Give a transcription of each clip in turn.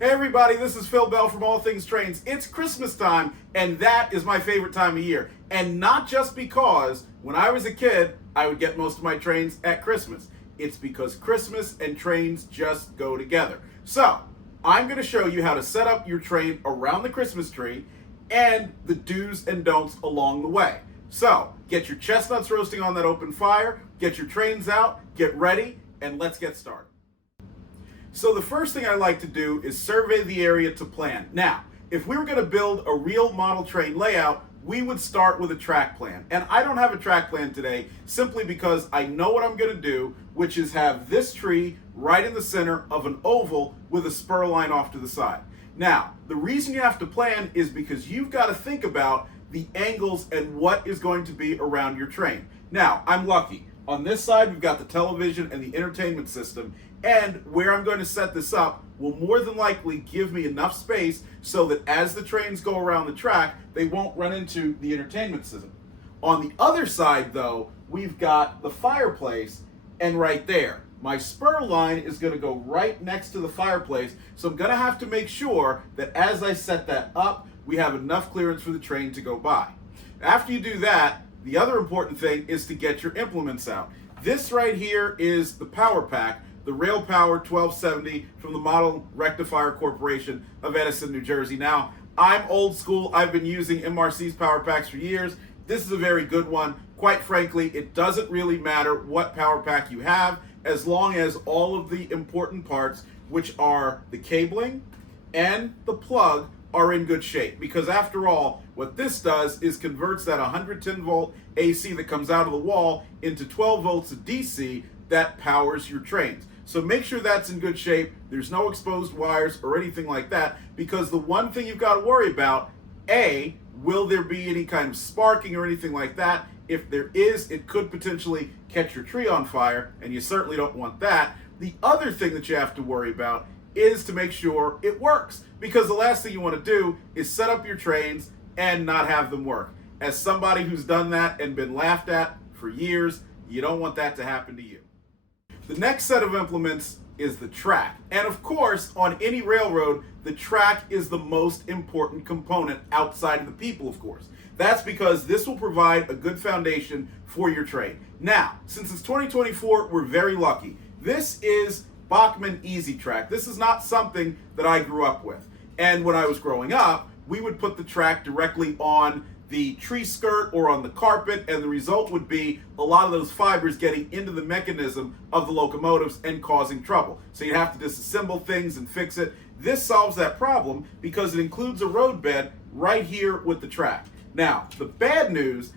Hey everybody, this is Phil Bell from All Things Trains. It's Christmas time, and that is my favorite time of year. And not just because when I was a kid, I would get most of my trains at Christmas. It's because Christmas and trains just go together. So, I'm going to show you how to set up your train around the Christmas tree and the do's and don'ts along the way. So, get your chestnuts roasting on that open fire, get your trains out, get ready, and let's get started. So the first thing I like to do is survey the area to plan. Now, if we were going to build a real model train layout, we would start with a track plan. And I don't have a track plan today simply because I know what I'm going to do, which is have this tree right in the center of an oval with a spur line off to the side. Now, the reason you have to plan is because you've got to think about the angles and what is going to be around your train. Now, I'm lucky. On this side, we've got the television and the entertainment system, and where I'm going to set this up will more than likely give me enough space so that as the trains go around the track, they won't run into the entertainment system. On the other side, though, we've got the fireplace, and right there, my spur line is going to go right next to the fireplace, so I'm going to have to make sure that as I set that up, we have enough clearance for the train to go by. After you do that, the other important thing is to get your implements out. This right here is the power pack, the Rail Power 1270 from the Model Rectifier Corporation of Edison, New Jersey. Now, I'm old school. I've been using MRC's power packs for years. This is a very good one. Quite frankly, it doesn't really matter what power pack you have as long as all of the important parts, which are the cabling and the plug, are in good shape. Because after all, what this does is converts that 110 volt AC that comes out of the wall into 12 volts of DC that powers your trains. So make sure that's in good shape. There's no exposed wires or anything like that, because the one thing you've got to worry about, A, will there be any kind of sparking or anything like that? If there is, it could potentially catch your tree on fire, and you certainly don't want that. The other thing that you have to worry about is to make sure it works, because the last thing you want to do is set up your trains and not have them work. As somebody who's done that and been laughed at for years, you don't want that to happen to you. The next set of implements is the track. And of course, on any railroad, the track is the most important component outside of the people, of course. That's because this will provide a good foundation for your train. Now, since it's 2024, we're very lucky. This is Bachmann Easy Track. This is not something that I grew up with. And when I was growing up, we would put the track directly on the tree skirt or on the carpet, and the result would be a lot of those fibers getting into the mechanism of the locomotives and causing trouble. So you'd have to disassemble things and fix it. This solves that problem because it includes a road bed right here with the track. Now, the bad news,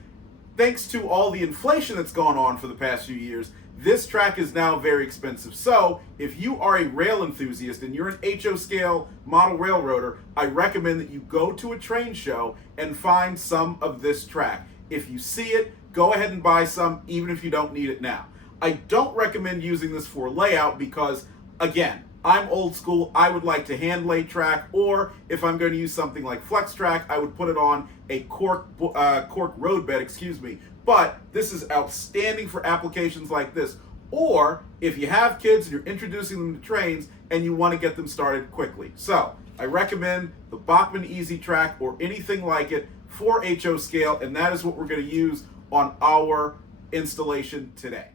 thanks to all the inflation that's gone on for the past few years, this track is now very expensive. So if you are a rail enthusiast and you're an HO scale model railroader, I recommend that you go to a train show and find some of this track. If you see it, go ahead and buy some, even if you don't need it now. I don't recommend using this for layout because, again, I'm old school. I would like to hand lay track, or if I'm going to use something like flex track, I would put it on a cork road bed, But this is outstanding for applications like this. Or if you have kids and you're introducing them to trains and you want to get them started quickly. So I recommend the Bachmann Easy Track or anything like it for HO scale, and that is what we're going to use on our installation today.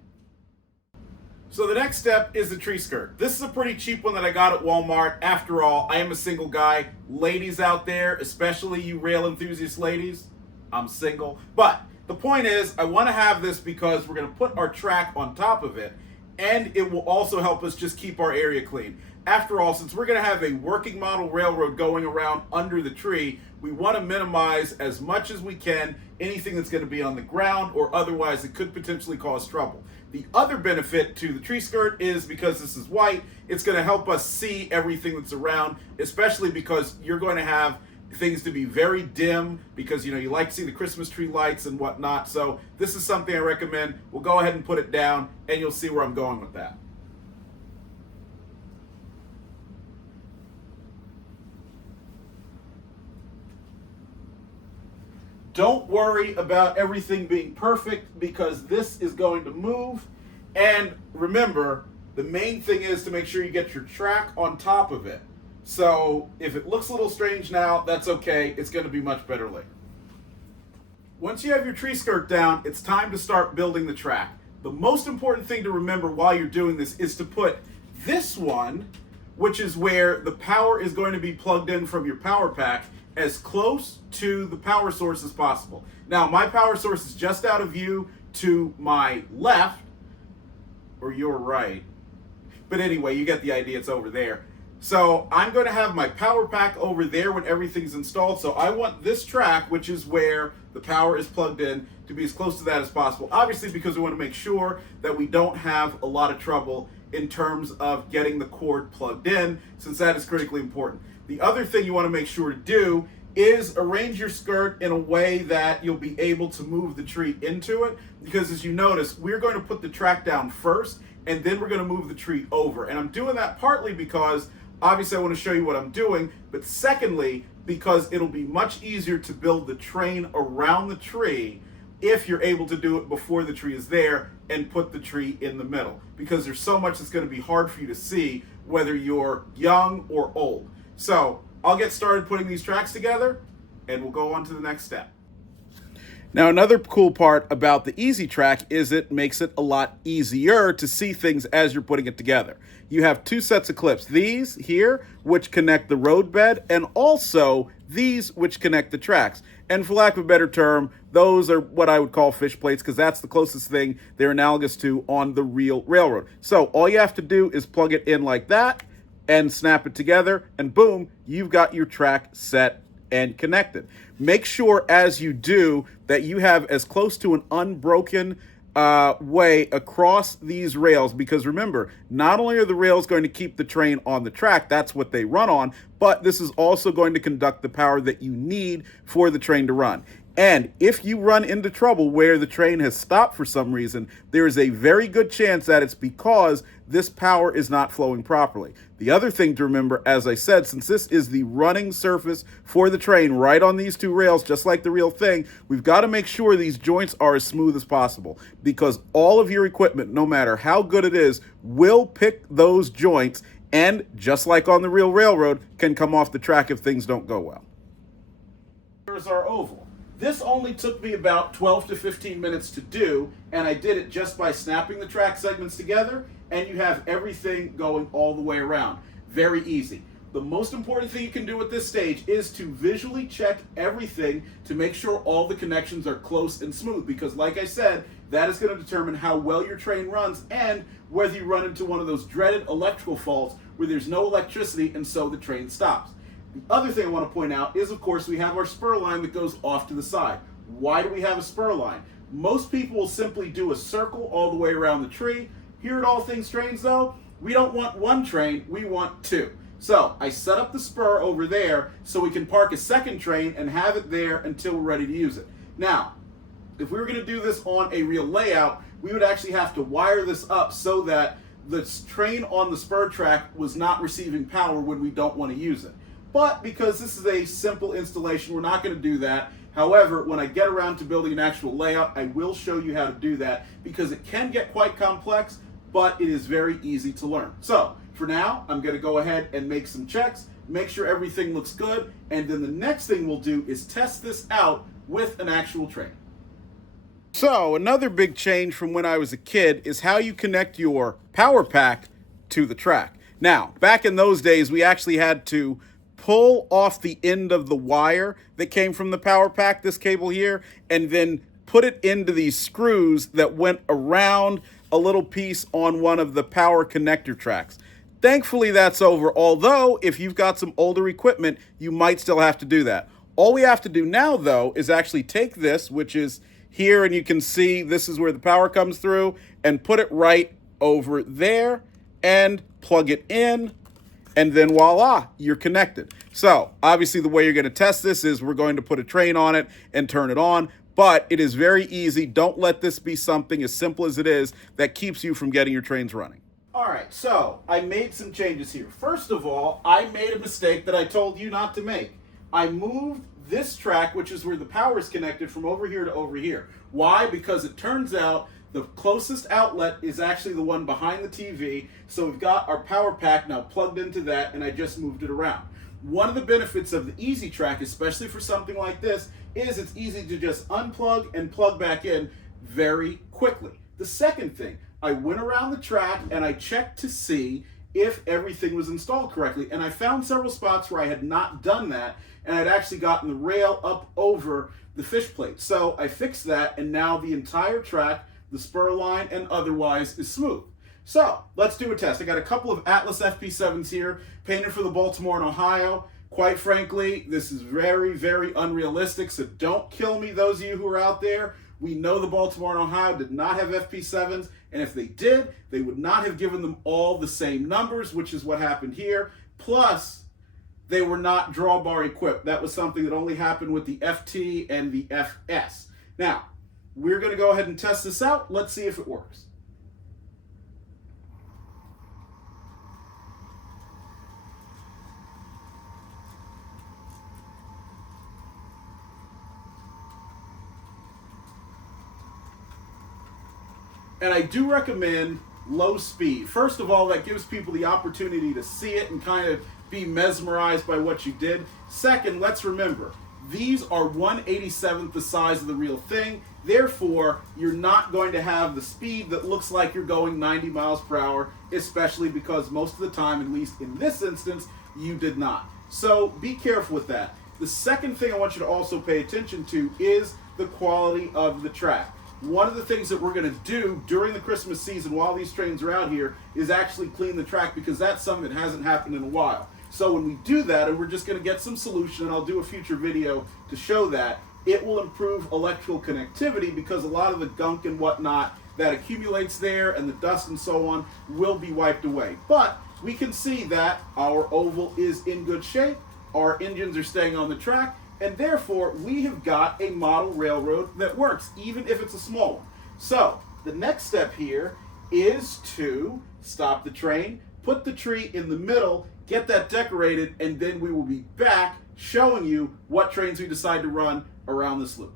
So the next step is the tree skirt. This is a pretty cheap one that I got at Walmart. After all, I am a single guy. Ladies out there, especially you rail enthusiast ladies, I'm single. But the point is, I want to have this because we're going to put our track on top of it, and it will also help us just keep our area clean. After all, since we're going to have a working model railroad going around under the tree, we want to minimize as much as we can anything that's going to be on the ground or otherwise it could potentially cause trouble. The other benefit to the tree skirt is because this is white, it's going to help us see everything that's around, especially because you're going to have things to be very dim because you like to see the Christmas tree lights and whatnot. So this is something I recommend. We'll go ahead and put it down and you'll see where I'm going with that. Don't worry about everything being perfect because this is going to move. And remember, the main thing is to make sure you get your track on top of it. So if it looks a little strange now, that's okay. It's going to be much better later. Once you have your tree skirt down, it's time to start building the track. The most important thing to remember while you're doing this is to put this one, which is where the power is going to be plugged in from your power pack, as close to the power source as possible. Now, my power source is just out of view to my left, or your right. But anyway, you get the idea, it's over there. So I'm going to have my power pack over there when everything's installed. So I want this track, which is where the power is plugged in, to be as close to that as possible. Obviously, because we want to make sure that we don't have a lot of trouble in terms of getting the cord plugged in, since that is critically important. The other thing you want to make sure to do is arrange your skirt in a way that you'll be able to move the tree into it, because as you notice, we're going to put the track down first, and then we're going to move the tree over. And I'm doing that partly because obviously I want to show you what I'm doing, but secondly, because it'll be much easier to build the train around the tree if you're able to do it before the tree is there and put the tree in the middle, because there's so much that's going to be hard for you to see whether you're young or old. So I'll get started putting these tracks together and we'll go on to the next step. Now, another cool part about the Easy Track is it makes it a lot easier to see things as you're putting it together. You have two sets of clips, these here, which connect the roadbed, and also these, which connect the tracks. And for lack of a better term, those are what I would call fish plates, because that's the closest thing they're analogous to on the real railroad. So all you have to do is plug it in like that and snap it together, and boom, you've got your track set and connected. Make sure as you do that you have as close to an unbroken way across these rails, because remember, not only are the rails going to keep the train on the track, that's what they run on, but this is also going to conduct the power that you need for the train to run. And if you run into trouble where the train has stopped for some reason, there is a very good chance that it's because this power is not flowing properly. The other thing to remember, as I said, since this is the running surface for the train right on these two rails, just like the real thing, we've got to make sure these joints are as smooth as possible, because all of your equipment, no matter how good it is, will pick those joints, and just like on the real railroad, can come off the track if things don't go well. Here's our oval. This only took me about 12 to 15 minutes to do, and I did it just by snapping the track segments together, and you have everything going all the way around. Very easy. The most important thing you can do at this stage is to visually check everything to make sure all the connections are close and smooth, because like I said, that is going to determine how well your train runs and whether you run into one of those dreaded electrical faults where there's no electricity and so the train stops. The other thing I want to point out is, of course, we have our spur line that goes off to the side. Why do we have a spur line? Most people will simply do a circle all the way around the tree. Here at All Things Trains, though, we don't want one train, we want two. So I set up the spur over there so we can park a second train and have it there until we're ready to use it. Now, if we were going to do this on a real layout, we would actually have to wire this up so that the train on the spur track was not receiving power when we don't want to use it. But because this is a simple installation, we're not going to do that. However, when I get around to building an actual layout, I will show you how to do that, because it can get quite complex, but it is very easy to learn. So for now, I'm going to go ahead and make some checks, make sure everything looks good, and then the next thing we'll do is test this out with an actual train. So another big change from when I was a kid is how you connect your power pack to the track. Now, back in those days, we actually had to pull off the end of the wire that came from the power pack, this cable here, and then put it into these screws that went around a little piece on one of the power connector tracks. Thankfully, that's over, although if you've got some older equipment, you might still have to do that. All we have to do now, though, is actually take this, which is here, and you can see this is where the power comes through, and put it right over there, and plug it in, and then voila, you're connected. So obviously the way you're going to test this is we're going to put a train on it and turn it on, but it is very easy. Don't let this be something as simple as it is that keeps you from getting your trains running. All right, so I made some changes here. First of all, I made a mistake that I told you not to make. I moved this track, which is where the power is connected, from over here to over here. Why? Because it turns out The closest outlet is actually the one behind the TV, so we've got our power pack now plugged into that, and I just moved it around. One of the benefits of the Easy Track, especially for something like this, is it's easy to just unplug and plug back in very quickly. The second thing, I went around the track and I checked to see if everything was installed correctly, and I found several spots where I had not done that, and I'd actually gotten the rail up over the fish plate. So I fixed that, and now the entire track, the spur line and otherwise, is smooth. So let's do a test. I got a couple of Atlas FP7s here, painted for the Baltimore and Ohio. Quite frankly, this is very, very unrealistic, so don't kill me, those of you who are out there. We know the Baltimore and Ohio did not have FP7s, and if they did, they would not have given them all the same numbers, which is what happened here. Plus, they were not drawbar equipped. That was something that only happened with the FT and the FS. Now, we're going to go ahead and test this out. Let's see if it works. And I do recommend low speed. First of all, that gives people the opportunity to see it and kind of be mesmerized by what you did. Second, let's remember, these are 1/87th the size of the real thing. Therefore, you're not going to have the speed that looks like you're going 90 miles per hour, especially because most of the time, at least in this instance, you did not. So be careful with that. The second thing I want you to also pay attention to is the quality of the track. One of the things that we're going to do during the Christmas season while these trains are out here is actually clean the track, because that's something that hasn't happened in a while. So when we do that, and we're just going to get some solution, and I'll do a future video to show that, it will improve electrical connectivity, because a lot of the gunk and whatnot that accumulates there and the dust and so on will be wiped away. But we can see that our oval is in good shape, our engines are staying on the track, and therefore we have got a model railroad that works, even if it's a small one. So the next step here is to stop the train, put the tree in the middle, get that decorated, and then we will be back showing you what trains we decide to run around this loop.